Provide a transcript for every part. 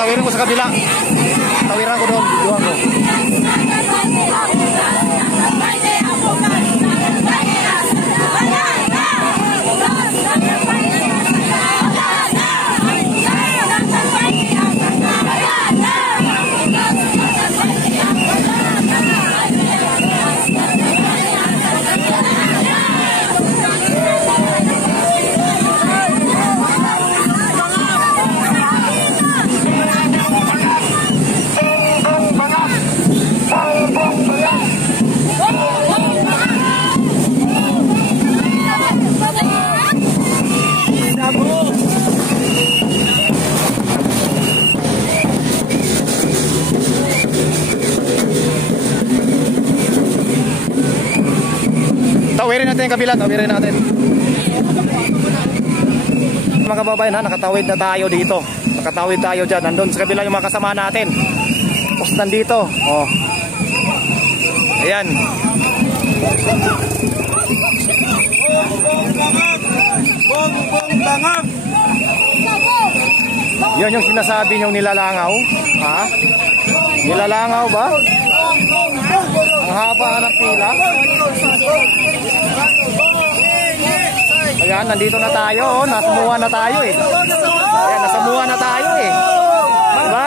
tawirin ko sa kabila. Tawiran ko doon, videoan ko. Tawirin natin yung kabila, tawirin natin. Mga kababayan ha, nakatawid na tayo dito. Nakatawid tayo dyan, nandun sa kabila yung mga kasama natin. Tapos nandito, oh. Ayan. Yan yung sinasabi nyong nilalangaw. Ha? Nilalangaw ba? Ang haba ng pila. Ayan, nandito na tayo. Oh. Nasamuha na tayo eh. Ayan, nasamuha na tayo eh. Diba?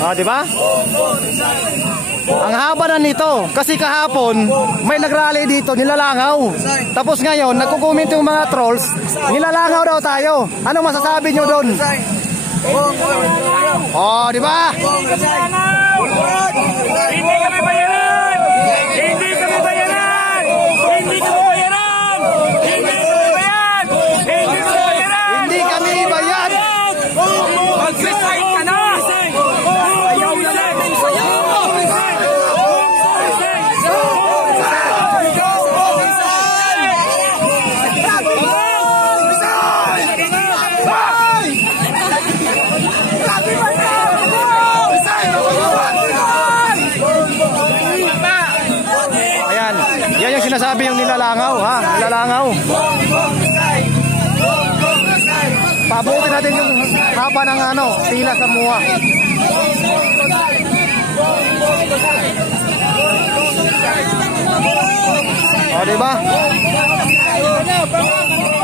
Oh, diba? Ang haba na nito. Kasi kahapon, may nagrally dito, nilalangaw. Tapos ngayon, nagkukomment yung mga trolls, nilalangaw daw tayo. Anong masasabi nyo doon? Oh, diba? Hindi kami bayaran! Hindi kami bayaran! Hindi kami bayaran! Hindi kami bayaran! Hindi kami bayaran! Hindi kami bayad! Mag-resign ka na! Ayaw na namin sa'yo! Yan yung sinasabi yung nilalangaw, ha? Nilalangaw. Pabutin natin yung haba ng ano, pila sa muwa. O, diba?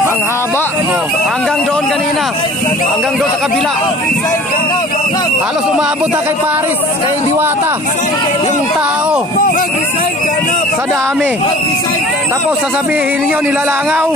Ang haba. Oh, hanggang doon kanina. Hanggang doon sa kabila. Halos umabot na kay Paris, kay Diwata. Yung tao. Sa dami. Tapos sasabihin niyo nilalangaw.